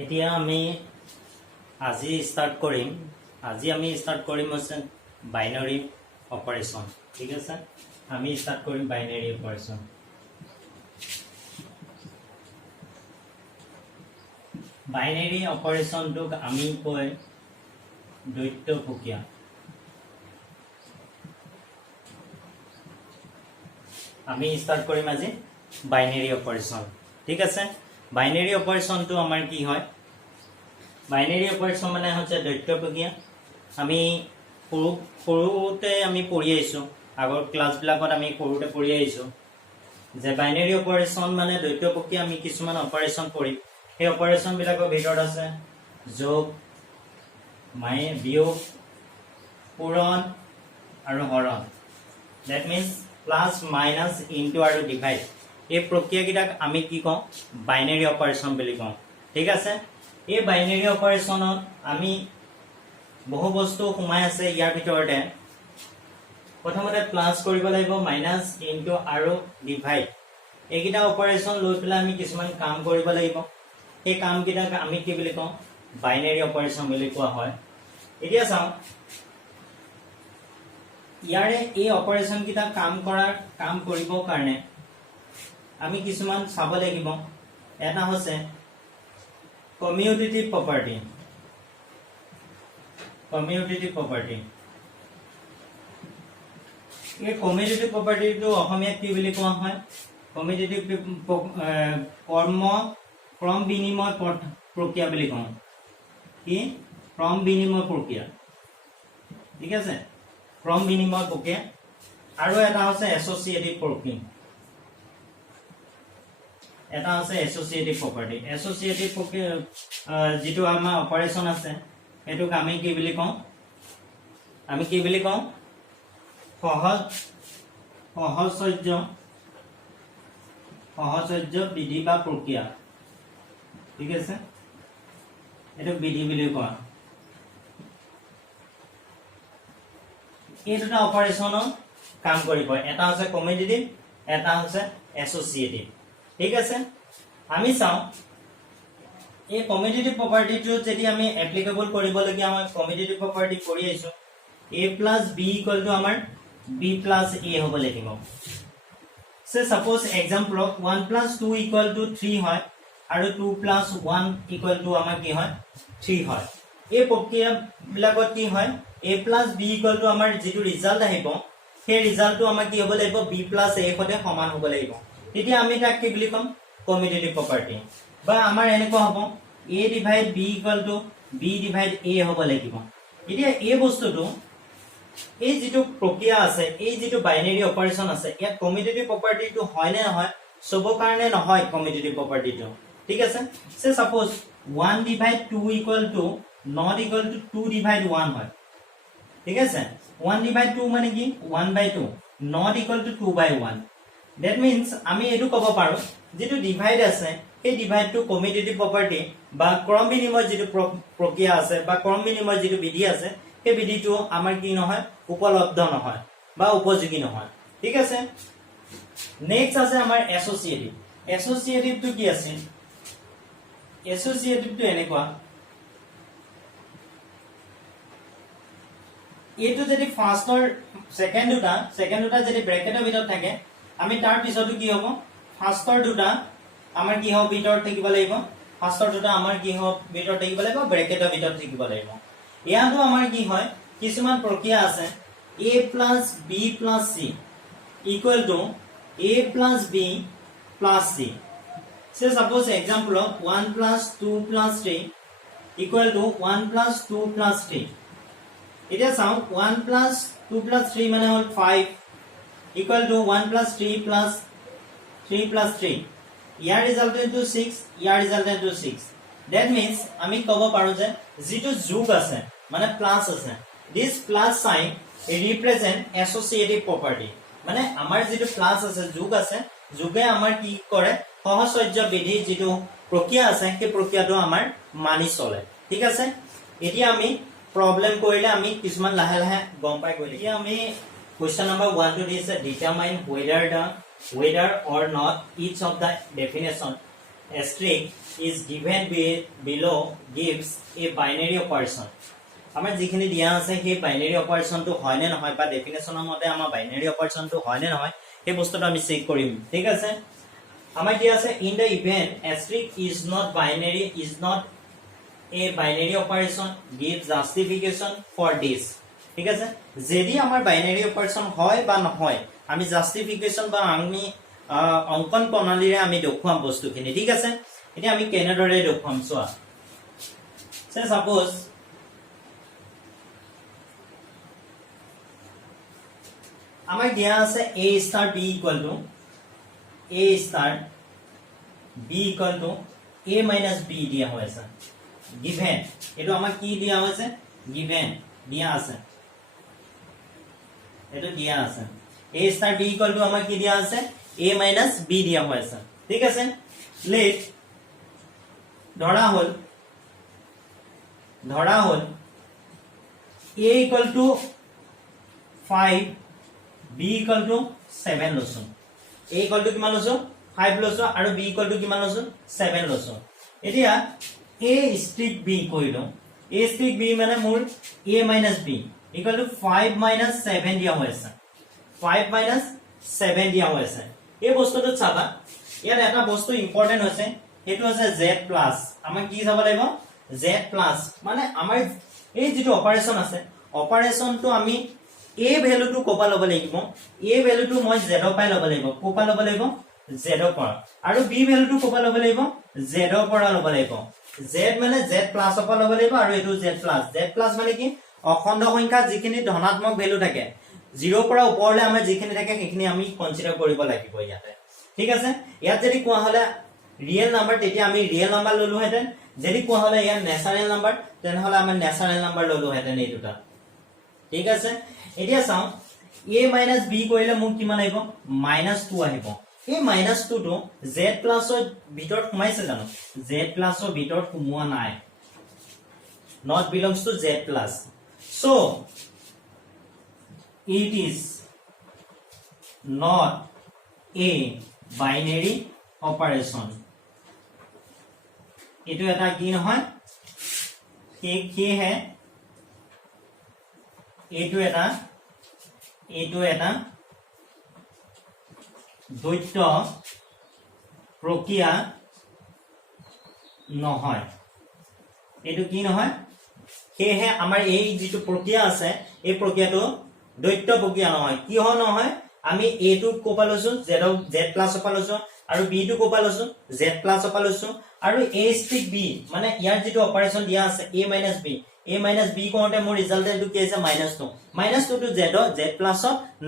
এতিয়া আমি আজি স্টাर्ट কৰিম হৈছে বাইনাৰী অপাৰেচন। ঠিক আছে, আমি স্টাर्ट কৰিম বাইনাৰী অপাৰেচন। বাইনাৰী অপাৰেচনটোক আমি কয় দ্বৈত প্ৰক্ৰিয়া। আমি স্টাर्ट কৰিম আজি বাইনাৰী অপাৰেচন। ঠিক আছে, বাইনাৰী অপাৰেচনটো আমাৰ কি হয়? বাইনাৰী অপাৰেচন মানে হৈছে দ্বৈত প্ৰক্ৰিয়া। আমি সৰুতে আমি পঢ়ি আহিছোঁ, আগৰ ক্লাছবিলাকত আমি সৰুতে পঢ়ি আহিছোঁ যে বাইনাৰী অপাৰেচন মানে দ্বৈত প্ৰক্ৰিয়া। আমি কিছুমান অপাৰেচন কৰিম, সেই অপাৰেচনবিলাকৰ ভিতৰত আছে যোগ, বিয়োগ, পূৰণ আৰু হৰণ। That means plus, minus, into আৰু ডিভাইড। এই প্ৰক্ৰিয়াকেইটাক আমি কি কওঁ? বাইনাৰী অপাৰেচন বুলি কওঁ। ঠিক আছে, এই বাইনাৰী অপাৰেচনত আমি বহু বস্তু সোমাই আছে। ইয়াৰ ভিতৰতে প্ৰথমতে প্লাছ কৰিব লাগিব, মাইনাছ, ইনটু আৰু ডিভাইড। এইকেইটা অপাৰেচন লৈ পেলাই আমি কিছুমান কাম কৰিব লাগিব। সেই কামকেইটাক আমি কি বুলি কওঁ? বাইনাৰী অপাৰেচন বুলি কোৱা হয়। এতিয়া চাওঁ, ইয়াৰে এই অপাৰেচন কেইটা কাম কৰিবৰ কাৰণে আমি কিছুমান চাব লাগিব। এটা হৈছে কমিউটেটিভ প্ৰপাৰ্টি। এই কমিউটেটিভ প্ৰপাৰ্টিটো অসমীয়াত কি বুলি কোৱা হয়? কমিউটেটিভ ক্ৰম বিনিময় প্ৰক্ৰিয়া বুলি কওঁ। কি? ক্ৰম বিনিময় প্ৰক্ৰিয়া। ঠিক আছে, ক্ৰম বিনিময় প্ৰক্ৰিয়া। আৰু এটা হৈছে এছ'চিয়েটিভ প্ৰপাৰ্টি। এছ'চিয়েটিভ প্ৰক্ৰিয়া যিটো আমাৰ অপাৰেচন আছে সেইটোক আমি কি বুলি কওঁ? সহচৰ্য বিধি বা প্ৰক্ৰিয়া। ঠিক আছে, এইটো বিধি বুলি কোৱা। এই দুটা অপাৰেচনৰ কাম কৰিব। এটা হৈছে কমিউটেটিভ, এটা হৈছে এছ'চিয়েটিভ। ঠিক আছে, আমি চাওঁ এই কমিউটেটিভ প্ৰপাৰ্টিটো যদি আমি এপ্লিকেবল কৰিবলগীয়া হয়, কমিউটেটিভ প্ৰপাৰ্টি কৰি আহিছোঁ, a plus B equal to আমাৰ b প্লাছ a হ'ব লাগিব। সাপোজ এক্সাম্পলক 1 প্লাছ 2 ইকুৱেল টু 3 হয় আৰু 2 প্লাছ 1 ইকুৱেল টু আমাৰ কি হয়? 3 হয়। এই প্ৰক্ৰিয়াবিলাকত কি হয়? a plus b equal to আমাৰ যিটো ৰিজাল্ট আহিব, সেই ৰিজাল্টটো আমাৰ কি হ'ব লাগিব? b প্লাছ a সৈতে সমান হ'ব লাগিব। তেতিয়া আমি তাক কি বুলি ক'ম? Commutative property. বা আমাৰ এনেকুৱা হ'ব a divide b equal to b divide a হ'ব লাগিব। এতিয়া এই বস্তুটো, এই যিটো প্ৰক্ৰিয়া আছে, এই যিটো বাইনাৰী অপাৰেচন আছে, ইয়াত কমিউটেটিভ প্ৰপাৰ্টিটো হয় নে নহয়? চবৰ কাৰণে নহয় কমিউটেটিভ প্ৰপাৰ্টিটো। ঠিক আছে, suppose 1 divide 2 equal to not equal to 2 divide 1 হয়। ঠিক আছে, 1 ডিভাইড 2 মানে কি? 1/2 not equal to 2/1। That means আমি এইটো ক'ব পাৰোঁ যিটো ডিভাইড আছে সেই ডিভাইডটো কমিউটেটিভ প্ৰপাৰ্টি বা ক্ৰম বিনিময় যিটো প্ৰক্ৰিয়া আছে বা ক্ৰম বিনিময় যিটো বিধি আছে, সেই বিধিটো আমাৰ কি নহয়? উপলব্ধ নহয় বা উপযোগী নহয়। ঠিক আছে, নেক্সট আছে আমাৰ এছ'চিয়েটিভ। এছ'চিয়েটিভটো কি আছে? এছ'চিয়েটিভটো এনেকুৱা, এইটো যদি ফাৰ্ষ্টৰ ছেকেণ্ড দুটা যদি ব্ৰেকেটৰ ভিতৰত থাকে, আমি তাৰ পিছতো কি হ'ব? ফাৰ্ষ্টৰ দুটা আমাৰ কি হ'ব? ভিতৰত থাকিব লাগিব। ফাৰ্ষ্টৰ দুটা আমাৰ কি হ'ব? ভিতৰত থাকিব লাগিব, ব্ৰেকেটৰ ভিতৰত থাকিব লাগিব। ইয়াতো আমাৰ কি হয়? কিছুমান প্ৰক্ৰিয়া আছে a plus b plus c equal to a plus b plus c। Suppose example 1 plus 2 plus 3 equal to 1 plus 2 plus 3। এতিয়া চাওঁ, 1 প্লাছ 2 প্লাছ 3 মানে হ'ল 5 equal to 1 plus 3 plus 3 plus 3। Year result into 6, year result into 6। That means আমি ক'ব পাৰোঁ যে যিটো যোগ আছে মানে প্লাছ আছে, দিছ plus sign represent associative property. মানে আমাৰ যিটো প্লাছ আছে, যোগ আছে, যোগে আমাৰ কি কৰে? সহচৰ্য বিধি যিটো প্ৰক্ৰিয়া আছে সেই প্ৰক্ৰিয়াটো আমাৰ মানি চলে। ঠিক আছে, এতিয়া আমি প্ৰব্লেম কৰিলে আমি কিছুমান লাহে লাহে গম পাই গ'লো। এতিয়া আমি কুৱেশ্যন নম্বৰ 1 দিছে, determine whether or not each of the definition asterisk is given below gives a binary operation. আমাৰ যিখিনি দিয়া আছে সেই বাইনাৰী অপাৰেচনটো হয় নে নহয় বা ডেফিনেশনৰ মতে আমাৰ বাইনাৰী অপাৰেচনটো হয় নে নহয় সেই বস্তুটো আমি চেক কৰিম ঠিক আছে আমাৰ দিয়া আছে in the event asterisk is not a binary operation give justification for this ঠিক আছে যদি আমাৰ বাইনাৰী অপাৰেচন হয় বা নহয় আমি জাস্টিফিকেশন বা আমি অঙ্কন প্ৰণালীৰে আমি দেখুৱাম বস্তুখিনি ঠিক আছে এতিয়া আমি কেনেদৰে দেখুৱাম চোৱা সে সাপোজ আমাৰ দিয়া আছে a star b equal to a minus b দিয়া হৈছে given এটো আমাক কি দিয়া হৈছে given দিয়া আছে এটো দিয়া আছে a star b equal to আমাক কি দিয়া আছে a minus b দিয়া হৈছে ঠিক আছে let ধৰা হল a equal to 5 b equal to 7 লৈছো a equal to কিমান লৈছো 5 লৈছো আৰু b equal to কিমান লৈছো 7 লৈছো এতিয়া a strict b কইলো a strict b মানে মোৰ a minus b equal to 5 minus 7 দিয়া হৈছে 5 minus 7 দিয়া হৈছে এই বস্তুটো চাবা ইয়াত এটা বস্তু ইম্পৰ্টেন্ট হৈছে এটো আছে z plus আমাক কি চাব লাগিব z plus মানে আমাৰ এই যেটো অপাৰেচন আছে অপাৰেচনটো আমি a ভ্যালু টু কোপা লব লাগিব a ভ্যালু টু মই z পাই লব লাগিব কোপা লব লাগিব z পৰা আৰু b ভ্যালু টু কোপা লব লাগিব z পৰা লব লাগিব z মানে z প্লাস পৰা লব লাগিব আৰু এটো z প্লাস মানে কি অখণ্ড সংখ্যা যিখিনি ধনাত্মক ভ্যালু থাকে 0 পৰা ওপৰলে আমাৰ যিখিনি থাকে সেইখিনি আমি কনসিডাৰ কৰিব লাগিব ইয়াতে ঠিক আছে ইয়াত যদি কোৱা হলে ৰিয়েল নাম্বাৰ তেতিয়া আমি ৰিয়েল নাম্বাৰ ললো হেতেন যদি কোৱা হলে ইয়াত ন্যাচাৰাল নাম্বাৰ তেনে হলে আমি ন্যাচাৰাল নাম্বাৰ ললো হেতেন এই দুটা ঠিক আছে এতিয়া চাও a minus b কইলে মোক কিমান আহিব -2 আহিব এই -2 টো z plus ৰ ভিতৰত সোমাইছে জানো z plus ৰ ভিতৰত সোমোৱা নাই not belongs to z plus so it is not a binary operation এটো এটা কি নহয় কি হে এটো এটা দ্বৈত প্ৰক্ৰিয়া নহয় এটো কি নহয় হেহে আমাৰ এই যেটো প্ৰক্ৰিয়া আছে এই প্ৰক্ৰিয়াটো দ্বৈত প্ৰক্ৰিয়া নহয় কি হয় নহয় আমি a টু কোপা লৈছো z প্লাস অপা লৈছো আৰু b টু কোপা লৈছো z প্লাস অপা লৈছো আৰু a strict b মানে ইয়াৰ যেটো অপাৰেচন দিয়া আছে a minus b কোতে মোৰ ৰিজাল্টেন্টটো কি আছে -2 টু z প্লাস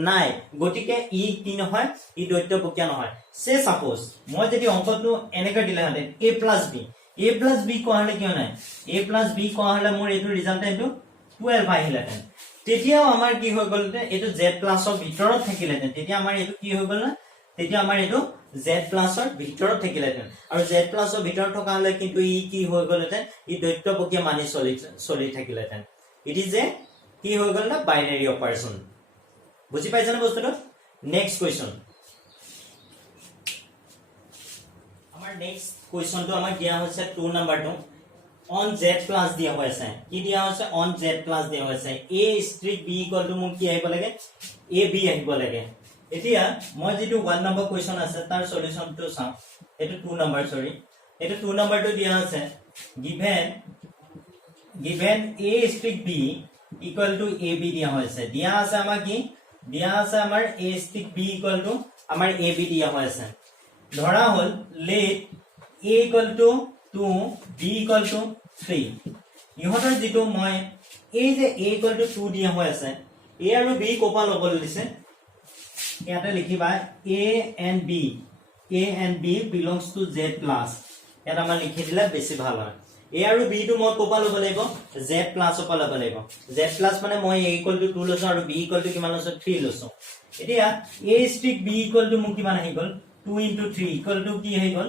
নাই গটিকে ই কি নহয় ই দ্বৈত প্ৰক্ৰিয়া নহয় সে সাপোজ মই যদি অঙ্কটো এনেকৈ দিলে হলে a plus b কোহলে কিয় নাই a plus b কোহলে মোৰ এটো ৰিজাল্টেন্টটো 12 আহিলেতেন তেতিয়াও আমাৰ কি হৈ গলতে এটো z প্লাসৰ ভিতৰত থাকিলেতেন তেতিয়া আমাৰ এটো কি হৈ গল না তেতিয়া আমাৰ এটো z প্লাসৰ ভিতৰত থাকিলেতেন আৰু z প্লাসৰ ভিতৰত থকা হলে কিন্তু ই কি হৈ গলতেন ই দ্বৈত প্ৰক্ৰিয়া মানি চলি থাকিলেতেন ইট ইজ এ কি হৈ গল না বাইনাৰী অপাৰেচন বুজি পাইছানে বস্তুটো নেক্সট কোৱেশ্চন আমাৰ নেক্সট কোৱেশ্চনটো আমাৰ দিয়া হৈছে 2 নম্বৰটো on z plus দিয়া হৈছে কি দিয়া হৈছে on z plus দিয়া হৈছে a strict b equal to মোক কি আহিব লাগে a b আহিব লাগে এতিয়া মই যেটো 1 নম্বৰ কোৱেশ্চন আছে তাৰ সলিউশনটো চাও এটো 2 নম্বৰ সৰি এটো 2 নম্বৰটো দিয়া আছে given a strict b equal to ab দিয়া হৈছে দিয়া আছে আমাৰ কি দিয়া আছে আমাৰ a strict b equal to আমাৰ ab দিয়া হৈছে ধৰা হল let a equal to 2 b equal to 3 ইহতৰ যেটো মই এই যে a equal to 2 দিয়া হৈ আছে a আৰু b কোপা লব দিছে ইয়াতে লিখিবা a and b belongs to z plus এটা আমাৰ লিখি দিলে বেছি ভাল হয় a আৰু b টো মই কোপা লব লাগিব z plus ওপা লব লাগিব z plus মানে মই a equal to 2 লৈছো আৰু b equal to কিমান লৈছো 3 লৈছো এতিয়া a strict b equal to মোক কিমান আহি গল 2 into 3 equal to কি হৈ গল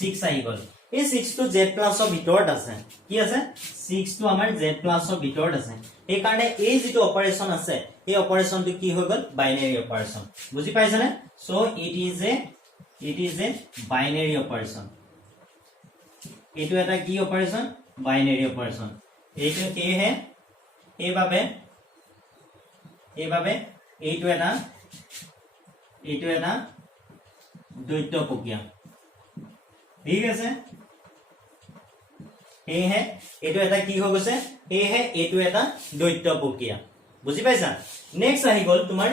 6 আহি গল এই 6 টো z plus ৰ ভিতৰত আছে কি আছে 6 টো আমাৰ z plus ৰ ভিতৰত আছে এই কাৰণে এই যেটো অপাৰেচন আছে এই অপাৰেচনটো কি হৈ গল বাইনাৰী অপাৰেচন বুজি পাইছানে so it is A binary operation এইটো এটা কি অপাৰেশন বাইনাৰি অপাৰেশন এইটো কে হে এইভাবে এইটো এটা দ্বৈত প্ৰক্ৰিয়া ঠিক আছে এহে এইটো এটা কি হৈ গৈছে এহে এইটো এটা দ্বৈত প্ৰক্ৰিয়া বুজি পাইছা নেক্সট আহি গল তোমাৰ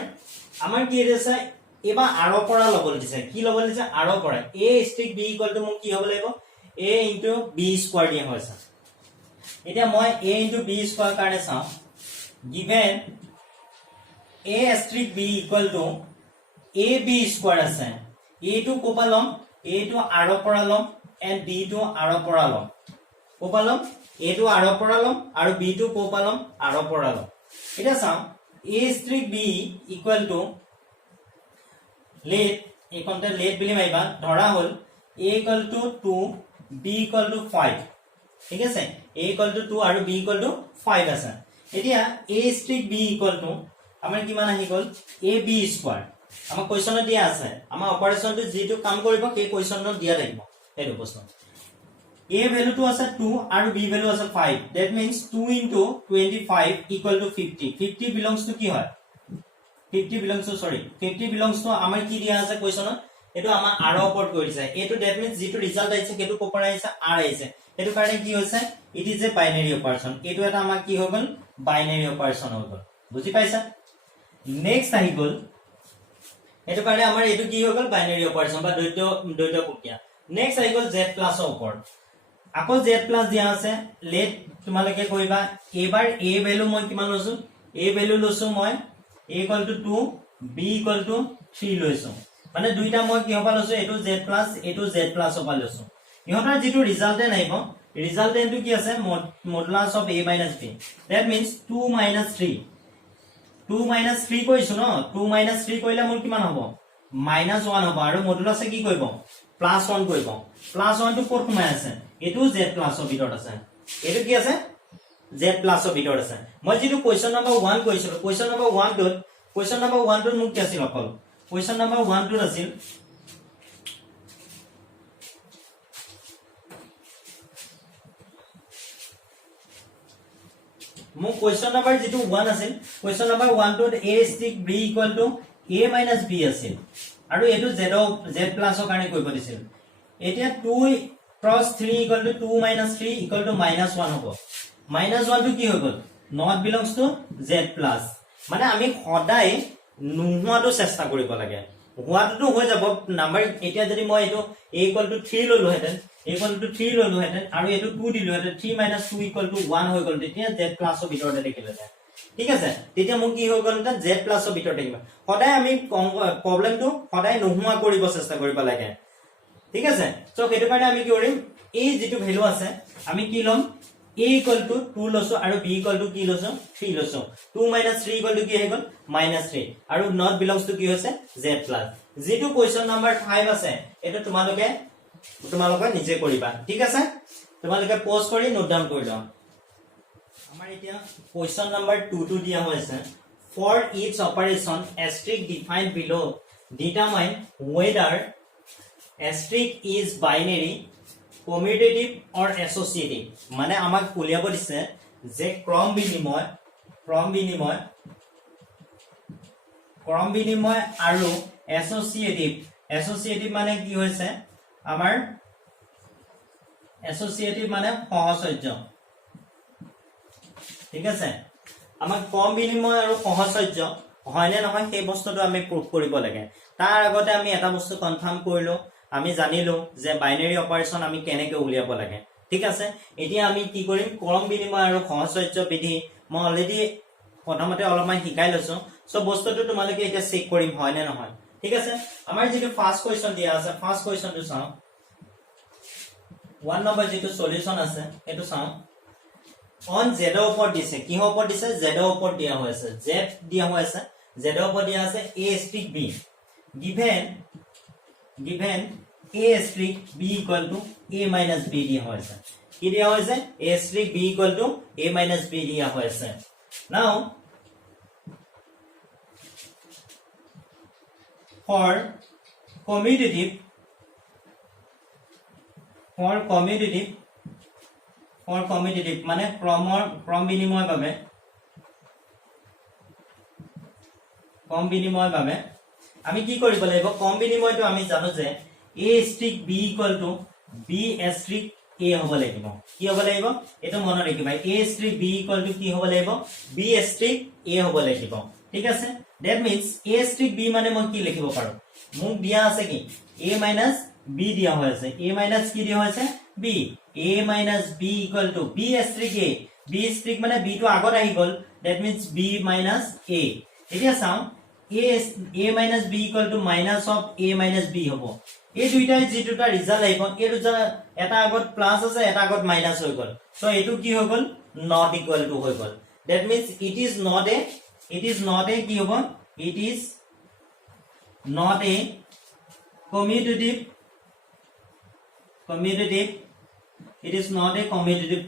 আমাৰ কি আছে এবা আৰ পৰা লবল দিছে কি লবল দিছে আৰ পৰা a * b = মোক কি হ'ব লাগিব a * b স্কয়াৰ দিয়া হৈছে এতিয়া মই a * b স্কয়াৰ কাৰণে চাও given a * b = ab square আছে a টো কোপা লম a টো আৰ পৰা লম and b টো আৰ পৰা লম কোপা লম a টো আৰ পৰা লম আৰু b টো কোপা লম আৰ পৰা লম এটা চাও a * b = let এইকনতে let বুলি মাইবা ধৰা হল a = 2 b = 5 ঠিক আছে a = 2 আৰু b = 5 আছে এতিয়া a * b = আমাৰ কিমান আহি গল ab স্কয়াৰ আমাৰ কোৱেশ্চনত দিয়া আছে আমাৰ অপাৰেচনটো যেটো কাম কৰিব সেই কোৱেশ্চনত দিয়া থাকিব এইটো প্ৰশ্ন a ভ্যালুটো আছে 2 আৰু b ভ্যালু আছে 5 that means 2 * 25 = 50 50 belongs to কি হয় 50 belongs to আমাৰ কি দিয়া আছে কোৱেশ্চনত এটো আমাৰ r ওপৰত কৰি দিছে এটো that means যেটো ৰিজাল্ট আহিছে কেটো কোপৰ আহিছে r আহিছে এটো কাৰণে কি হৈছে it is A binary operation এটো এটা আমাৰ কি হৈ গল বাইনাৰি অপাৰেচন হৈ গল বুজি পাইছা নেক্সট আহি গল এটো কাৰণে আমাৰ এটো কি হৈ গল বাইনাৰি অপাৰেচন বা দ্বৈত প্ৰক্ৰিয়া নেক্সট আহি গল z প্লাস ৰ ওপৰত আকৌ z প্লাস দিয়া আছে লেট তোমালকে কইবা এবাৰ a ভ্যালু মই কিমান লৈছো a ভ্যালু লৈছো মই a = 2 b = 3 লৈছো মানে দুইটা মই কি হবা লৈছো এটো z প্লাস এটো z প্লাস হবা লৈছো ইহতৰ যেটো ৰিজাল্টে নাইব ৰিজাল্টেন্টটো কি আছে modulus of a - b that means 2 - 3 2 - 3 কৈছো ন 2 - 3 কইলে মোৰ কিমান হ'ব -1 হ'ব আৰু মডুলাসে কি কৰিব +1 কৰিব +1 টো ক'ত সোমাই আছে এটো z প্লাস ৰ ভিতৰত আছে এটো কি আছে z প্লাস ৰ ভিতৰত আছে মই যেটো কোৱেশ্চন নম্বৰ 1 কৈছিলো কোৱেশ্চন নম্বৰ 1 টোত মোক কি আছিল অকল কোৱেশ্চন নম্বৰ 1 টোত আছিল মোক কোৱেশ্চন নম্বৰ যেটো 1 আছিল কোৱেশ্চন নম্বৰ 1 টোত a * b = a - b আছিল আৰু এটো z প্লাস ৰ কাৰণে কৰিব দিছিল এতিয়া 2 × 3 = 2 - 3 = -1 হ'ব -1 টো কি হৈ গল not belongs to z plus মানে আমি সদায় নুহুৱাটো চেষ্টা কৰিব লাগে হুৱাটো হৈ যাব নাম্বাৰ এতিয়া যদি মই এটো a = 3 ললো হেতেন আৰু এটো 2 দিলো হেতেন 3 - 2 = 1 হৈ গল তেতিয়া z plus ৰ ভিতৰতে দেখিলে ঠিক আছে তেতিয়া মোক কি হৈ গল এটা z plus ৰ ভিতৰত দেখিবা সদায় আমি প্ৰবলেমটো সদায় নুহুৱা কৰিব চেষ্টা কৰিব লাগে ঠিক আছে সো হেতু কাৰণে আমি কি কৰিম এই যেটো ভ্যালু আছে আমি কি লম a = 2 লৈছো আৰু b = কি লৈছো 3 লৈছো 2 - 3 = কি হৈ গল -3 আৰু not belongs to কি হৈছে z plus যেটো কোৱেশ্চন নম্বৰ 5 আছে এটো তোমালোকে নিজে কৰিবা ঠিক আছে তোমালোকে পজ কৰি নোট ডাউন কৰি লও আমাৰ এতিয়া কোৱেশ্চন নম্বৰ 2 টো দিয়া হৈছে for each operation asterisk defined below determine whether asterisk is binary commutative or associative মানে আমাক উলিয়াব দিছে যে ক্ৰম বিনিময় আৰু এসোসিয়েটিভ মানে কি হৈছে আমাৰ এসোসিয়েটিভ মানে সহচৰ্য ঠিক আছে আমাক ক্ৰম বিনিময় আৰু সহচৰ্য হয়নে নহয় সেই বস্তুটো আমি প্ৰুফ কৰিব লাগে তাৰ আগতে আমি এটা বস্তু কনফাৰ্ম কৰিলো আমি জানিলো যে বাইনাৰি অপাৰেচন আমি কেনেকৈ উলিয়াব লাগে ঠিক আছে এতিয়া আমি কি কৰিম ক্ৰম বিনিময় আৰু সহচৰ্য বিধি মই অলৰেডি প্ৰথমতে অলপমান শিকাই লৈছো সো বস্তুটো তোমালোকে এতিয়া চেক কৰিম হয় নে নহয় ঠিক আছে আমাৰ যেটো ফাৰ্স্ট কোৱেশ্চন দিয়া আছে ফাৰ্স্ট কোৱেশ্চনটো চাও 1 নম্বৰ যেটো সলিউশন আছে এটো চাও অন z ৰ ওপৰত দিছে কি ওপৰত দিছে z ৰ ওপৰত দিয়া হৈছে z দিয়া হৈছে z ৰ ওপৰত দিয়া আছে a * b given a * b = a - b দিয়া হৈছে কি দিয়া হৈছে a * b = a - b দিয়া হৈছে now for commutative for commutative মানে ক্ৰম বিনিময় বাবে আমি কি কৰিব লাগিব ক্ৰম বিনিময়টো আমি জানো যে a * b = b * a হ'ব লাগিব কি হ'ব লাগিব এটো মনত ৰাখিবা a * b = কি হ'ব লাগিব b * a হ'ব লাগিব ঠিক আছে that means a * b মানে মই কি লিখিব পাৰো মোক দিয়া আছে কি a - b দিয়া হৈ আছে a - কি দিয়া হৈ আছে b a - b = b * a b * মানে b টো আগত আহি গল that means b - a এতিয়া চাও a - b = minus of a - b হ'ব এই দুইটাই যি দুটা ৰিজাল্ট আহিব এই দুটা এটা আগত প্লাস আছে এটা আগত মাইনাস হৈ গল সো এটো কি হৈ গল not equal to হৈ গল that means it is not a কি হ'ব it is not a commutative it is not a commutative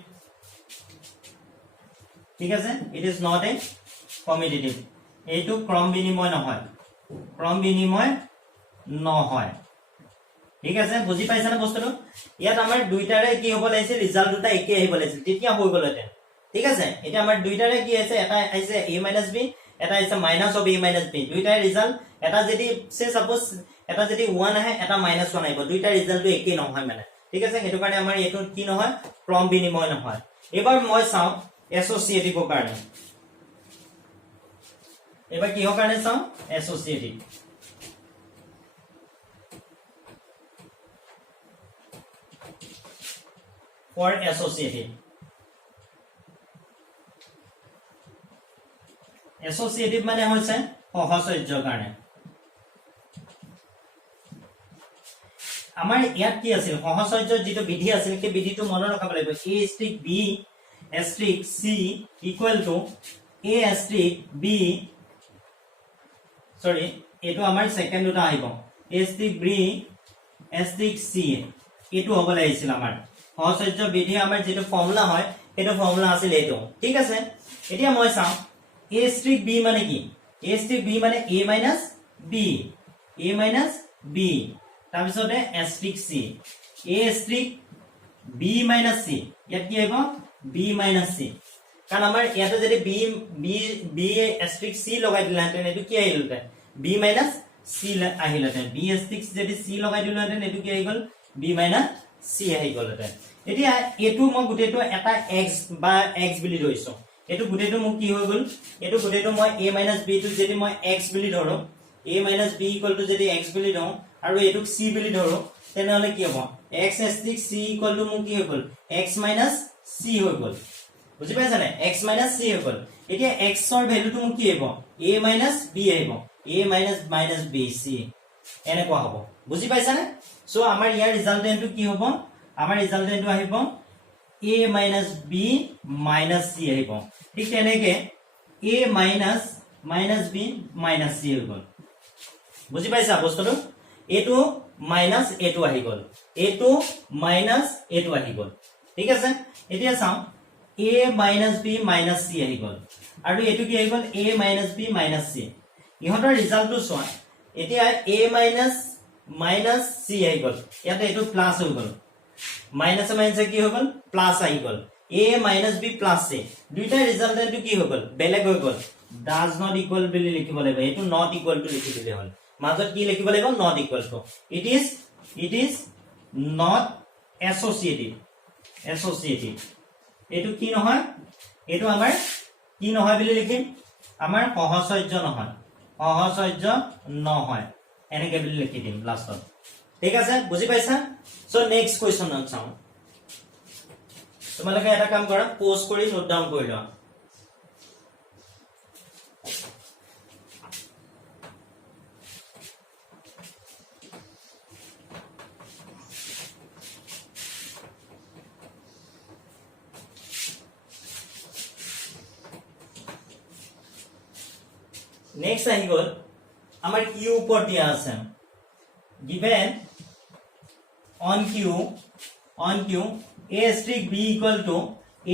ঠিক আছে it is not a commutative এইটো ক্ৰম বিনিময় নহয় ঠিক আছে বুজি পাইছা না বস্তুটো ইয়াত আমাৰ দুইটাৰে কি হ'ব লাগিছিল ৰিজাল্ট দুটা একে আহিব লাগিছিল তেতিয়া হৈ গল এটা ঠিক আছে এটা আমাৰ দুইটাৰে কি আছে এটা আছে a - b এটা আছে minus of a - b দুইটাৰ ৰিজাল্ট এটা যদি সে সাপোজ এটা যদি 1 আহে এটা -1 আহিব দুইটাৰ ৰিজাল্টটো একে নহয় মানে ঠিক আছে হেতু কাৰণে আমাৰ এটো কি নহয় ক্ৰম বিনিময় নহয় এবাৰ মই চাও এছ'চিয়েটিভৰ কাৰণে এবাৰ কিহৰ কাৰণে চাও এছ'চিয়েটিভ for associative মানে হৈছে সহচৰ্যৰ কাৰণে আমাৰ ইয়াত কি আছিল সহচৰ্যৰ যেটো বিধি আছিল কি বিধিটো মনত ৰাখিব লাগিব a * b * c = a * b সৰি এটো আমাৰ সেকেন্ড দুটা আহিব a * b * c এটো হ'ব লাগিছিল আমাৰ সহচৰ্য বিধি আমাৰ যেটো ফৰ্মুলা হয় এটো ফৰ্মুলা আছিল এটো ঠিক আছে এতিয়া মই চাও a * b মানে কি a * b মানে a - b তাৰ পিছতে a * c a * b - c ইয়াত কি আহিব b - c কাৰণ আমাৰ ইয়াতে যদি b * c লগাই দিলাহেঁতেন এটো কি আহিলহেঁতেন b - c আহিলহেঁতেন b * যদি c লগাই দিলাহেঁতেন এটো কি আহি গল b - c আহি গলহেঁতেন এতিয়া এটো মই গুটেটো এটা x বা x বুলি ধৰিছো এটো গুটেটো মোক কি হৈ গল এটো গুটেটো মই a - b টো যদি মই x বুলি ধৰো a - b = যদি x বুলি ধৰো আৰু এটো c বুলি ধৰো তেনেহলে কি হ'ব x * c = মোক কি হৈ গল x - c হৈ গল বুজি পাইছা নে x - c হৈ গল এতিয়া x ৰ ভ্যালুটো মোক কি আহিব a - b আহিব a - b c এনেকুৱা হ'ব বুজি পাইছা নে সো আমাৰ ইয়াৰ ৰিজাল্টেন্টটো কি হ'ব আমাৰ ৰিজাল্টেন্টটো আহিব a - b - c আহিব ঠিক তেনেকে a - b - c হৈ গল বুজি পাইছা বস্তুটো এটো মাইনাস এটো আহি গল এটো মাইনাস এটো আহি গল ঠিক আছে এতিয়া চাও a - b - c আহি গল আৰু এটো কি আহি গল a - b - c ইহঁতৰ ৰিজাল্টটো চোৱা এতিয়া a - c আহি গল ইয়াতে এটো প্লাস হৈ গল মাইনাস কি হৈ গল প্লাস আহি গল a - b + c দুইটা ৰিজাল্টেন্টটো কি হৈ গল বেলেগ হৈ গল does not equal বুলি লিখিব লাগিব এটো not equal to লিখি দিলে হল মাজত কি লিখিব লাগিব not equal to it is not associative এটো কি নহয় এটো আমাৰ কি নহয় বুলি লিখিম আমাৰ সহচৰ্য নহয় এনেকে বুলি লিখি দিম লাষ্টত ঠিক আছে বুজি পাইছা সো নেক্সট কোৱেশ্চন চাও তোমালোকে এটা কাম কৰা পজ কৰি নোট ডাউন কৰি লোৱা নেক্সট আহি গল আমাৰ কিউ ওপৰত দিয়া আছে given on q a * b =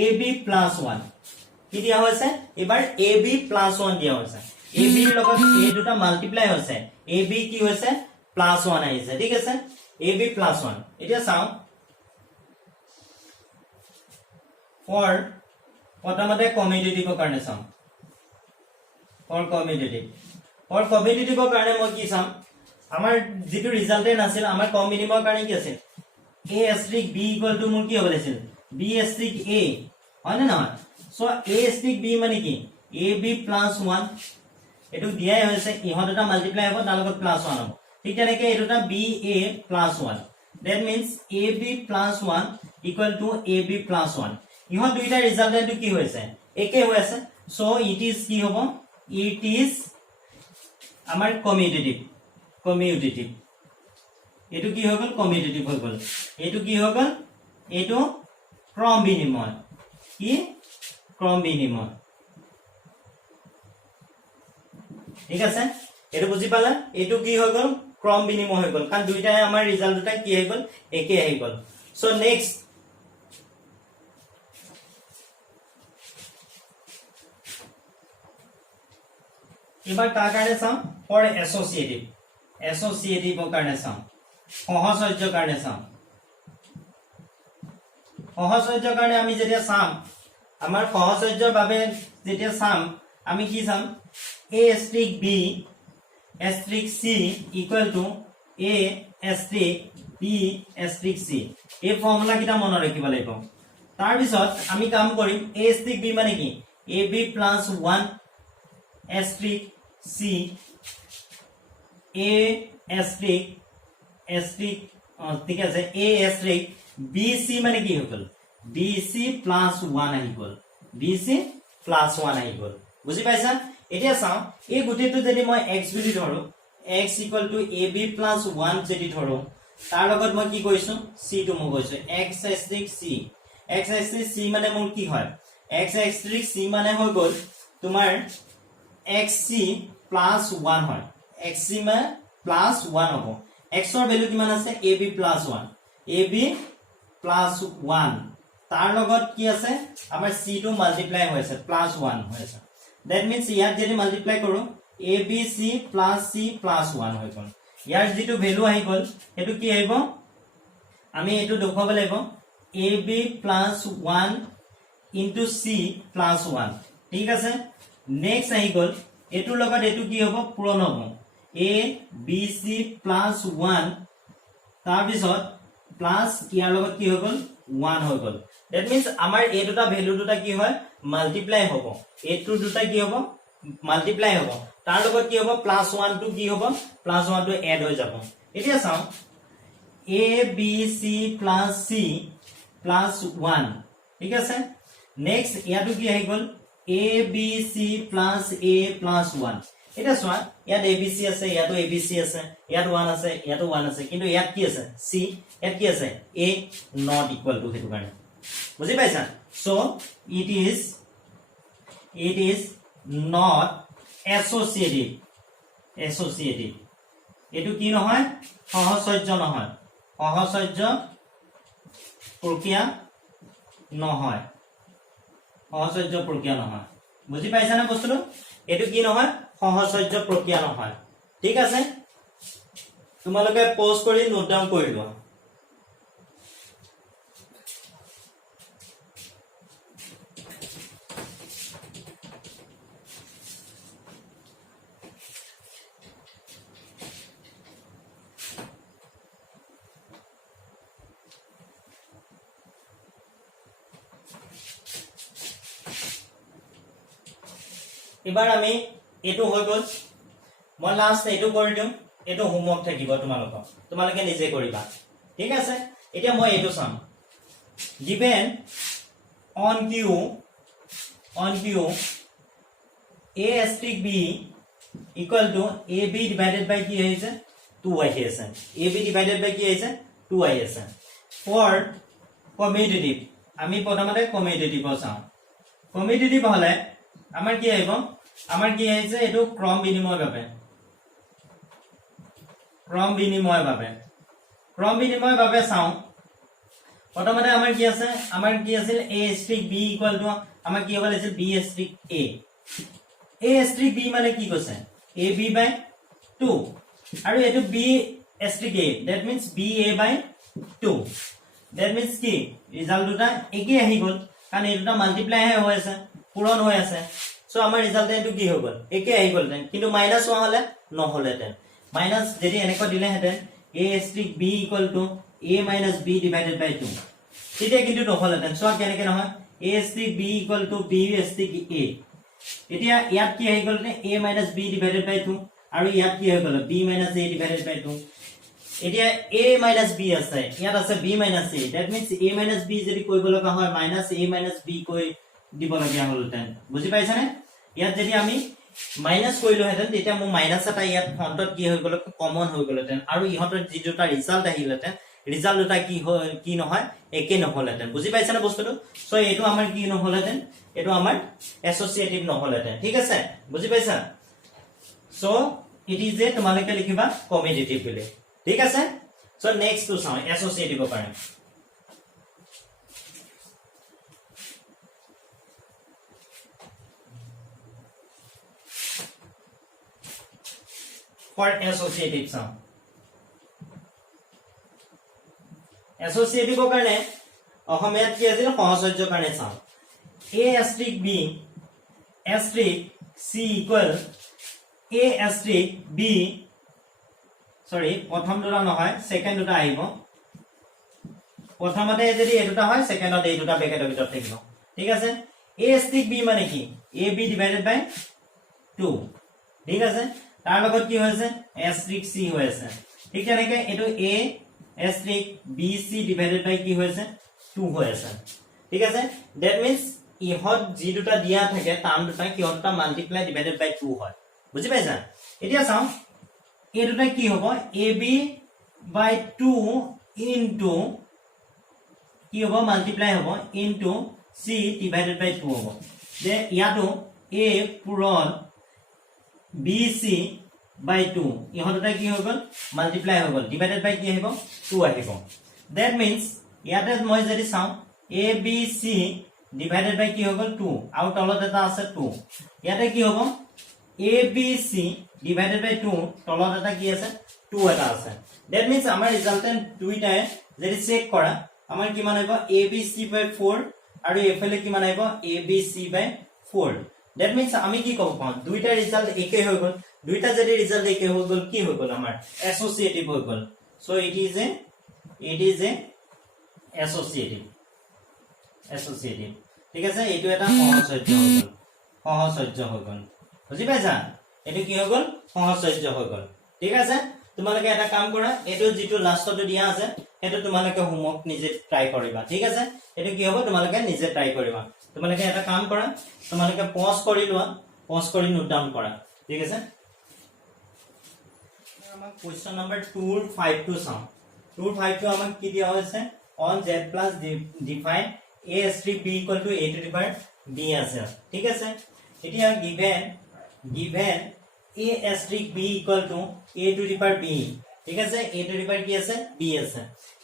ab + 1 কি দিয়া হৈছে এবাৰ ab + 1 দিয়া হৈছে ab ৰ লগত a দুটা মাল্টিপ্লাই হৈছে ab কি হৈছে +1 আহিছে ঠিক আছে ab + 1 এতিয়া চাও ফৰ প্ৰথমতে কমিউটেটিভৰ কাৰণে চাম ফৰ কমিউটেটিভৰ কাৰণে মই কি চাম আমাৰ যেটো ৰিজাল্টে নাছিল আমাৰ কমিউটেটিভৰ কাৰণে কি আছিল a asterisk b equal to মোৰ কি হ'ব লাগিছিল b asterisk a হয় না নহয় সো a asterisk b মানে কি ab plus 1 এটো দিয়াই হৈছে ইহত এটা মাল্টিপ্লাই হ'ব তাৰ লগত প্লাস 1 হ'ব ঠিক তেনেকৈ এটোটা ba plus 1 that means ab plus 1 equal to ab plus 1 ইহত দুইটা ৰিজাল্টটো কি হৈছে একে হৈ আছে সো ইট ইজ কি হ'ব ইট ইজ আমাৰ কমিউটেটিভ এটো কি হৈ গল কমিউটেটিভ হৈ গল এটো কি হৈ গল এটো ক্ৰম বিনিময় কি ক্ৰম বিনিময় ঠিক আছে এটো বুজি পালা এটো কি হৈ গল ক্ৰম বিনিময় হৈ গল কাৰণ দুইটাই আমাৰ ৰিজাল্ট দুটা কি হৈ গল একে হৈ গল সো নেক্সট এবাৰ তাৰ কাৰণে চাম ফৰ এছ'চিয়েটিভৰ কাৰণে চাম সহচৰ্যৰ কাৰণে চাম সহচৰ্যৰ কাৰণে আমি যেতিয়া চাম আমাৰ সহচৰ্যৰ বাবে যেতিয়া চাম আমি কি চাম a asterisk b asterisk c equal to a asterisk b asterisk c এই ফৰ্মুলা কিটা মনত ৰাখিব লাগিব তাৰ পিছত আমি কাম কৰিম a asterisk b মানে কি ab plus 1 asterisk c a asterisk ঠিক আছে a asterisk bc মানে কি হল bc plus 1 আহি গল bc plus 1 আহি গল বুজি পাইছা এতিয়া চাও এই গুটেটো যদি মই x বুলি ধৰো x equal to ab plus 1 যদি ধৰো তাৰ লগত মই কি কৰিছো c টো মই কৈছো x asterisk c মানে মোৰ কি হয় x asterisk c মানে হৈ গল তোমাৰ xc plus 1 হয় xc মানে plus 1 হ'ব x ৰ ভ্যালু কিমান আছে ab plus 1 তাৰ লগত কি আছে আমাৰ c টো মাল্টিপ্লাই হৈছে plus 1 হৈছে that means ইয়াত যদি মাল্টিপ্লাই কৰো abc plus c plus 1 হৈ গল ইয়াৰ যেটো ভ্যালু আহি গল এটো কি আহিব আমি এটো দেখুৱাব লাগিব ab plus 1 into c plus 1 ঠিক আছে নেক্সট আহি গল এটোৰ লগত এটো কি হ'ব পূৰণ হ'ব a b c plus 1 তাৰ পিছত প্লাস ইয়াৰ লগত কি হৈ গল 1 হৈ গল that means আমাৰ এই দুটা ভ্যালু দুটা কি হয় মাল্টিপ্লাই হ'ব এটো দুটা কি হ'ব মাল্টিপ্লাই হ'ব তাৰ লগত কি হ'ব +1 টো কি হ'ব +1 টো এড হৈ যাব এতিয়া চাও a b c plus c plus 1 ঠিক আছে নেক্সট ইয়াটো কি আহি গল a b c plus a plus 1 এটা সোয়া ইয়াত abc আছে ইয়াতো abc আছে ইয়াত 1 আছে ইয়াতো 1 আছে কিন্তু ইয়াত কি আছে c ইয়াত কি আছে a not equal to হেতু কাৰণে বুজি পাইছা so it is not associative এটো কি নহয় সহচৰ্য নহয় সহচৰ্য প্ৰক্ৰিয়া নহয় বুজি পাইছা না বস্তুটো এটো কি নহয় সহচৰ্য প্ৰক্ৰিয়া নহয় ঠিক আছে তোমালোকে পজ কৰি নোট ডাউন কৰি লোৱা এবাৰ আমি এটো হৈ গল মই লাষ্ট এটো কৰি দিম এটো হোমৱৰ্ক থাকিব তোমালোকে নিজে কৰিবা ঠিক আছে এতিয়া মই এটো চাম given on q a asterisk b equal to ab divided by কি হৈছে 2y আছে ab divided by কি হৈছে 2y আছে for commutative আমি প্ৰথমতে commutative চাও commutative হলে আমাৰ কি আহিব আমাৰ কি আহিছে এটো ক্ৰম বিনিময় ভাবে চাও প্ৰথমতে আমাৰ কি আছিল a asterisk b equal to আমাৰ কি হ'ব লাগিছিল b asterisk a asterisk b মানে কি কৈছে ab by 2 আৰু এটো b asterisk a that means ba by 2 that means কি ৰিজাল্ট দুটা একে আহি গল কাৰণ এই দুটা মাল্টিপ্লাই হে হৈ আছে, পূৰণ হৈ আছে। সো আমাৰ ৰিজাল্ট এটো কি হৈ গল, একে আহি গলতেন, কিন্তু মাইনাস হোৱা হলে নহলেতেন। মাইনাস যদি এনেকৈ দিলেহেঁতেন a * b = a - b divided by 2, তেতিয়া কিন্তু নহলেতেন। সো কেনেকৈ নহয়, a * b = b * a। এতিয়া ইয়াত কি আহি গলতে a - b divided by 2, আৰু ইয়াত কি হৈ গল b - a divided by 2। এতিয়া a - b আছে, ইয়াত আছে b - a, that means a - b যদি কৰিব লগা হয় -a - b কৈ দিব লগা হলতেন। বুজি পাইছানে? ইয়াত যদি আমি মাইনাস কৰিলো হেতেন, তেতিয়া মোৰ মাইনাস এটা ইয়াত ফ্ৰন্টত কি হৈ গল, কমন হৈ গলতেন, আৰু ইহঁতৰ যি দুটা ৰিজাল্ট আহিলতেন, ৰিজাল্ট দুটা কি নহয়, একে নহলতেন। বুজি পাইছানে বস্তুটো? সো এইটো আমাৰ কি নহলতেন, এইটো আমাৰ এছচিয়েটিভ নহলতেন। ঠিক আছে, বুজি পাইছা? সো ইট ইজ এ, তোমালোকে লিখিবা কমিউটেটিভ বুলি। ঠিক আছে। সো নেক্সট টু চাও এছচিয়েটিভৰ কাৰণে। For associative sum, associative কাৰণে অসমীয়াত কি আছিল, সহচৰ্যৰ কাৰণে চাও। a * b * c = a * b, সৰি প্ৰথম দুটা নহয়, সেকেন্ড দুটা আহিব। প্ৰথমতে যদি এই দুটা হয়, সেকেন্ডত এই দুটা ব্ৰেকেটৰ ভিতৰত থাকিব। ঠিক আছে। a * b মানে কি, ab divided by 2। ঠিক আছে, তাৰ লগত কি হৈছে a * c হৈ আছে। ঠিক তেনেকৈ এটো a * bc divided by কি হৈছে 2 হৈ আছে। ঠিক আছে, that means ইহত যি দুটা দিয়া থাকে টাৰ্ম দুটা, কিহতটা মাল্টিপ্লাই ডিভাইডেড বাই 2 হয়। বুজি পাইছা? এতিয়া চাও এই দুটা কি হ'ব, ab by 2 into কি হ'ব, মাল্টিপ্লাই হ'ব into c divided by 2 হ'ব। যে ইয়াতো a পূৰণ bc by 2, ইহত দুটা কি হৈ গল, মাল্টিপ্লাই হৈ গল, ডিভাইডেড বাই কি আহিব, 2 আহিব। that means ইয়াতে মই যদি চাও abc divided by কি হৈ গল 2, আৰু তলত এটা আছে 2, ইয়াতে কি হ'ব abc divided by 2, তলত এটা কি আছে 2 এটা আছে। that means আমাৰ ৰিজাল্টেন্ট দুইটাই যদি চেক কৰা, আমাৰ কিমান আহিব abc by 4, আৰু এফালে কিমান আহিব abc by 4। that means আমি কি ক'ব পাম, দুইটা ৰিজাল্ট একে হৈ গল। দুইটা যদি ৰিজাল্ট একে হৈ গল, কি হৈ গল, আমাৰ এছচিয়েটিভ হৈ গল। So it is a associative. ঠিক আছে, এইটো এটা সহচৰ্য হৈ গল, সহচৰ্য হৈ গল। বুজি পাইছা? এইটো কি হৈ গল, সহচৰ্য হৈ গল। ঠিক আছে, তোমালোকে এটা কাম কৰা, এইটো যিটো লাষ্টটো দিয়া আছে সেইটো তোমালোকে হোমৱৰ্ক নিজে ট্ৰাই কৰিবা। ঠিক আছে, এইটো কি হ'ব, তোমালোকে নিজে ট্ৰাই কৰিবা। তোমালোকে এটা কাম কৰা, তোমালোকে পজ কৰি লোৱা, পজ কৰি নোট ডাউন কৰা। ঠিক আছে, আমাক কোৱেশ্চন নম্বৰ 2 ৰ 5 টো চাও। 2 ৰ 5 টো আমাক কি দিয়া হৈছে, on z plus define a * b = a to the power b আছে। ঠিক আছে, এতিয়া given a * b = a to the power b। ঠিক আছে, a to the power কি আছে, b আছে।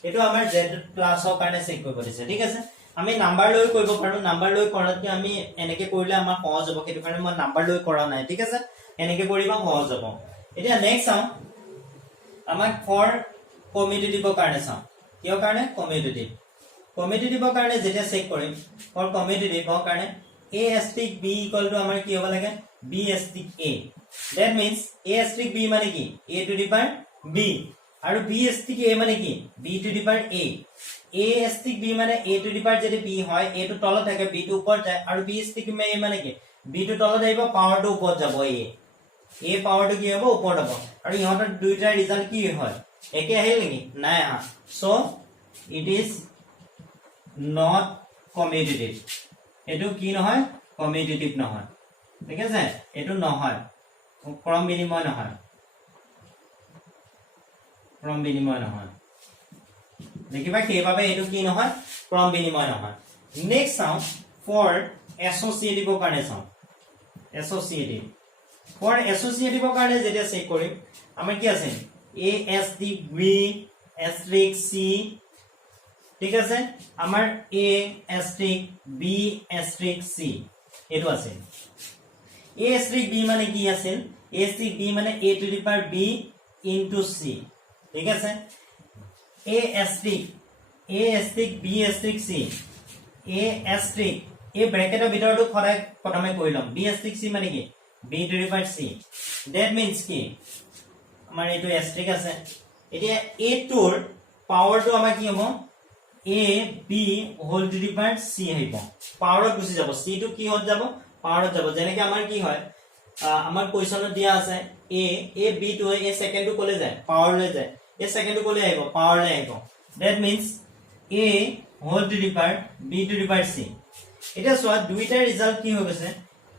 এটো আমাৰ z প্লাসৰ কাৰণে চেক কৰিব দিছে। ঠিক আছে, আমি নাম্বাৰ লৈ কৰিব পাৰো, নাম্বাৰ লৈ কৰাতকৈ আমি এনেকে কৰিলে আমাৰ সহজ হ'ব, সেইটো কাৰণে মই নাম্বাৰ লৈ কৰা নাই। ঠিক আছে, এনেকে কৰিবা সহজ হ'ব। এতিয়া নেক্সট চাও, আমাক ফৰ কমিউটেটিভৰ কাৰণে চাও। কিহৰ কাৰণে, কমিউটেটিভৰ কাৰণে যেতিয়া চেক কৰিম, ফৰ কমিউটেটিভৰ কাৰণে a * b = আমাৰ কি হ'ব লাগে, b * a। that means a * b মানে কি, a to the power b, আৰু b * a মানে কি, b to the power a। a * b মানে a to the power যদি b হয়, a টো তলত থাকে, b টো ওপৰত যায়, আৰু b * a মানে কি, b টো তলত আহিব, পাৱাৰ টো ওপৰত যাব, a পাৱাৰ টো কি হ'ব, ওপৰত হ'ব। আৰু ইহঁতৰ দুইটাৰ ৰিজাল্ট কি হয়, একে আহিল নেকি, নাই আহা। So it is not commutative. এটো কি নহয়, কমিউটেটিভ নহয়। ঠিক আছে, এটো নহয়, ক্ৰম বিনিময় নহয়, ক্ৰম বিনিময় নহয়। দেখিবা সেইভাবে এটো কি নহয়, ক্ৰম বিনিময় নহয়। নেক্সট চাও, ফৰ এছচিয়েটিভৰ কাৰণে চাও। এছচিয়েটিভ, ফৰ এছচিয়েটিভৰ কাৰণে যেতিয়া চেক কৰিম, আমাৰ কি আছে a * b * c। ঠিক আছে, আমাৰ a * b * c এটো আছে। a * b মানে কি আছিল, a * b মানে a to the power b into c। ঠিক আছে, a * b * c, a asterisk এই ব্ৰেকেটৰ ভিতৰটো খৰাই প্ৰথমে কৰি লম b asterisk c মানে কি b to the power c that means কি আমাৰ এইটো asterisk আছে এতিয়া a টোৰ পাৱাৰটো আমাৰ কি হ'ব a b whole to the power c আহিব পাৱাৰত গুচি যাব c টো কি হত যাব পাৱাৰত যাব যেনেকৈ আমাৰ কি হয় আমাৰ কোৱেশ্চনত দিয়া আছে a b টো a সেকেন্ডটো কলে যায় পাৱাৰ লৈ যায় a সেকেন্ডটো কলে আহিব পাৱাৰ লৈ আহিব that means a whole to the power b to the power c এটা সোয়া দুইটাৰ ৰিজাল্ট কি হৈ গৈছে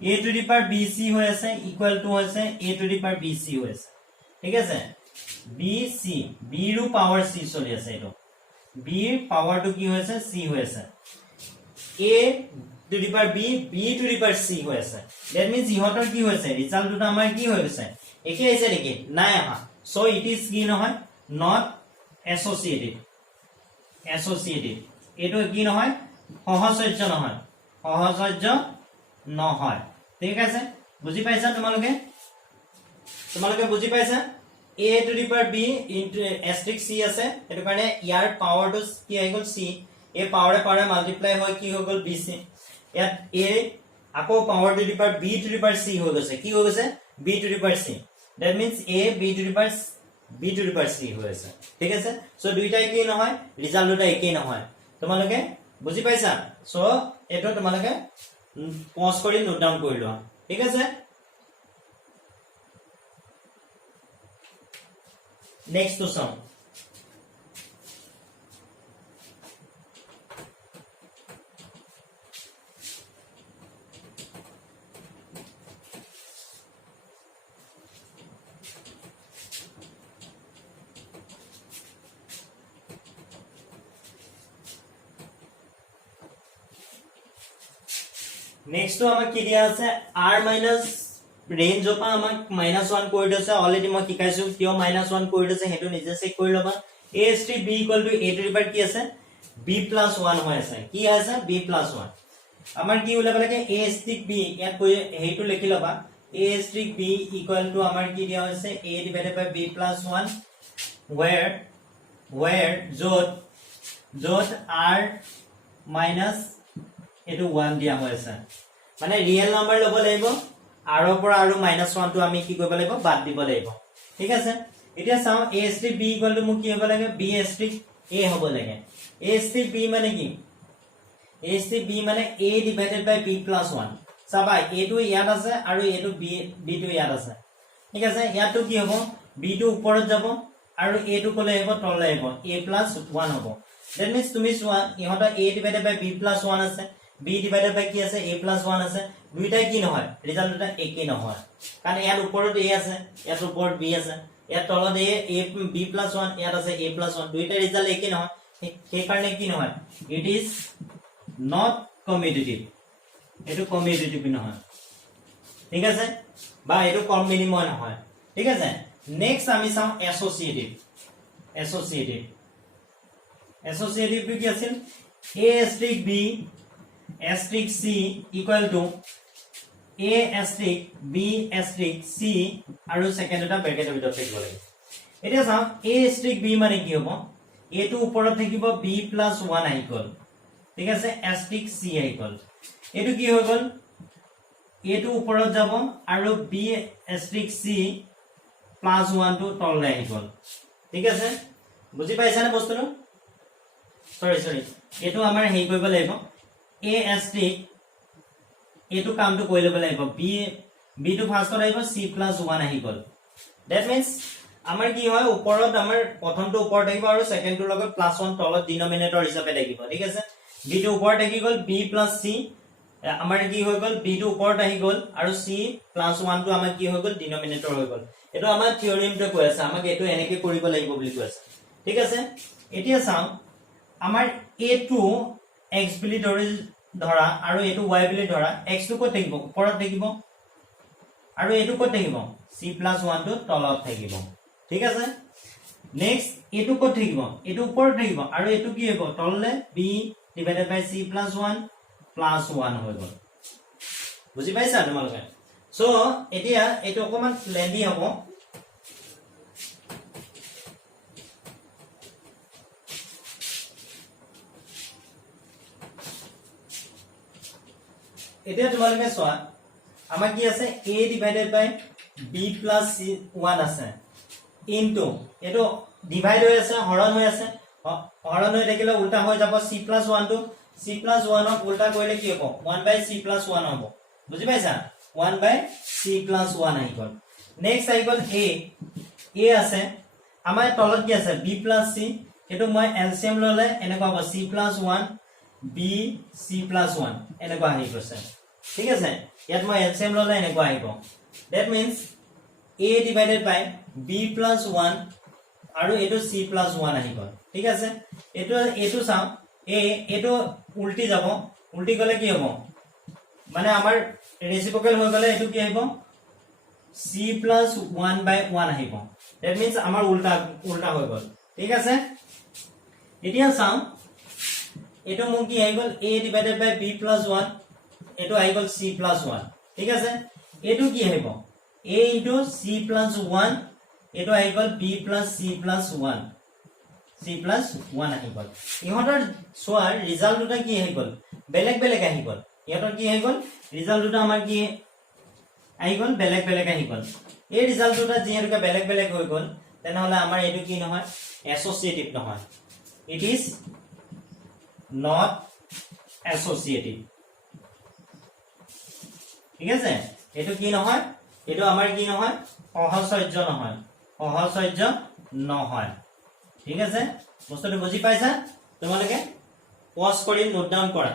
a to the power bc হৈ আছে ইকুৱেল টু হৈছে a to the power bc হৈ আছে ঠিক আছে bc b ৰ পাৱাৰ c চলি আছে এটো b ৰ পাৱাৰটো কি হৈছে c হৈ আছে a to the power b b to the power c হৈ আছে that means ইহতৰ কি হৈছে ৰিজাল্ট দুটা আমাৰ কি হৈ গৈছে একে আছে নেকি নাই আহা so it is কি নহয় not associated এটো কি নহয় সহচৰ্য নহয় সহচৰ্য নহয় ঠিক আছে বুজি পাইছা তোমালোকে বুজি পাইছা a to the power b into asterisk c আছে এটো কাৰণে ইয়াৰ পাৱাৰটো কি হৈ গল c এই পাৱাৰে পাৱাৰে মাল্টিপ্লাই হৈ কি হৈ গল bc ইয়াত a আকৌ power to the power b to the power c হৈ গৈছে কি হৈ গৈছে b to the power c that means a b to the power c হৈ আছে ঠিক আছে সো দুইটা কি নহয় ৰিজাল্ট দুটা একেই নহয় তোমালোকে বুজি পাইছা সো এটো তোমালোকে পজ কৰি নোট ডাউন কৰি লোৱা ঠিক আছে নেক্সট টু চাও नेक्स्ट तो আমাক কি দিয়া আছে r মাইনাস ৰেঞ্জ অফ আমাক -1 কৰি দিছে অলৰেডি মই শিকাইছো কিয় -1 কৰি দিছে হেতু নিজে চেক কৰি লবা a * b = a to the power কি আছে b + 1 হৈ আছে কি আছে b + 1 আমাৰ কি ওলাব লাগে a * b ইয়াত কৈ হেতু লিখি লবা a * b = আমাৰ কি দিয়া হৈছে a / b + 1 where যত r minus এটো 1 দিয়া হৈছে মানে ৰিয়েল নাম্বাৰ লব লাগিব r ৰ পৰা আৰু -1 টো আমি কি কৰিব লাগিব বাদ দিব লাগিব ঠিক আছে এতিয়া চাও a * b = মোক কি হ'ব লাগে b * a হ'ব লাগে a * b মানে কি a * b মানে a / b + 1 চাবা a টো ইয়াত আছে আৰু এটো b টো ইয়াত আছে ঠিক আছে ইয়াতো কি হ'ব b টো ওপৰত যাব আৰু a টো কলে আহিব তললৈ আহিব a + 1 হ'ব that means তুমি চোৱা ইহত a / b + 1 আছে b divided by কি আছে a + 1 আছে দুইটা কি নহয় ৰিজাল্ট দুটা একে নহয় কাৰণ ইয়াৰ ওপৰত a আছে ইয়াৰ ওপৰত b আছে ইয়াৰ তলত a b + 1 ইয়াত আছে a + 1 দুইটা ৰিজাল্ট একে নহয় সেই কাৰণে কি নহয় ইট ইজ নট কমিউটেটিভ এটো কমিউটেটিভ নহয় ঠিক আছে বা এটো কম মিনিমাম নহয় ঠিক আছে নেক্সট আমি চাও এসোসিয়েটিভ কি আছিল a * b asterisk c equal to a asterisk b asterisk c আৰু সেকেন্ড এটা ব্ৰ্যাকেটৰ ভিতৰত থাকিব লাগে এতিয়া চাও a asterisk b মানে কি হ'ব a টো ওপৰত থাকিব b + 1 আহি গল ঠিক আছে asterisk c আহি গল এটো কি হৈ গল a টো ওপৰত যাব আৰু b asterisk c + 1 টো তললৈ আহি গল ঠিক আছে বুজি পাইছা না বস্তুটো সৰি এটো আমাৰ হেই কৰিব লাগিব a asterisk এটো কামটো কৰি ল'ব লাগিব b টো ফাৰ্ষ্টত আহিব c + 1 আহি গল that means আমাৰ কি হয় ওপৰত আমাৰ প্ৰথমটো ওপৰত আহিব আৰু সেকেন্ডটোৰ লগত +1 তলত ডিনোমিনেটৰ হিচাপে থাকিব ঠিক আছে b টো ওপৰত আহি গল b + c আমাৰ কি হৈ গল b টো ওপৰত আহি গল আৰু c + 1 টো আমাৰ কি হৈ গল ডিনোমিনেটৰ হৈ গল এটো আমাৰ থিওৰিমটো কৈ আছে আমাক এটো এনেকৈ কৰিব লাগিব বুলি কৈ আছে ঠিক আছে এতিয়া চাও আমাৰ a2 x বুলি ধৰা আৰু এটো y বুলি ধৰা x টো কত থাকিব ওপৰত থাকিব আৰু এটো কত থাকিব c + 1 টো তলত থাকিব ঠিক আছে নেক্সট এটো কত থাকিব এটো ওপৰত থাকিব আৰু এটো কি হ'ব তললে b / c + 1 + 1 হৈ গল বুজি পাইছা তোমালোকে সো এতিয়া এটো অকমান লেন্দি হ'ব এতিয়া তোমালোকে চোৱা আমাৰ কি আছে a divided by b plus c 1 আছে ইনটু এটো ডিভাইড হৈ আছে হৰণ হৈ আছে হৰণ হৈ থাকিলে উল্টা হৈ যাব c প্লাস 1 টো c প্লাস 1 ক উল্টা কৰিলে কি হ'ব 1 বাই c প্লাস 1 হ'ব বুজি পাইছা 1 বাই c প্লাস 1 আহি গল নেক্সট আহি গল a আছে আমাৰ তলত কি আছে b প্লাস c এটো মই এলসিএম ললে এনেকুৱা হ'ব c plus 1 b c plus 1 এনেকুৱা আহি গৈছে ঠিক আছে ইয়াত মই এলসিএম ললে এনেকুৱা আহিব that means a divided by b plus 1 আৰু এটো c plus 1 আহি গল ঠিক আছে এটো চাও এটো উল্টি যাব উল্টি গলে কি হ'ব মানে আমাৰ ৰেসিপ্ৰকেল হৈ গলে এটো কি আহিব c plus 1 by 1 আহিব that means আমাৰ উল্টা হৈ গল ঠিক আছে এতিয়া চাও এটো মোৰ কি আহি গল a divided by b plus 1 এটো আহি গল c plus 1 ঠিক আছে এটো কি আহিব a into c plus 1 এটো আহি গল b plus c plus 1 c plus 1 আহি গল ইহতৰ সোয়াৰ ৰিজাল্ট দুটা কি আহি গল বেলেগ বেলেগ আহি গল ইহতৰ কি আহি গল ৰিজাল্ট দুটা আমাৰ কি আহি গল বেলেগ বেলেগ আহি গল এই ৰিজাল্ট দুটা যেহেতুকে বেলেগ বেলেগ হৈ গল তেনেহলে আমাৰ এটো কি নহয় এছ'চিয়েটিভ নহয় it is not associative ঠিক আছে এটো কি নহয় এটো আমাৰ কি নহয় সহচৰ্য নহয় ঠিক আছে বস্তুটো বুজি পাইছা তোমালোকে পজ কৰি নোট ডাউন কৰা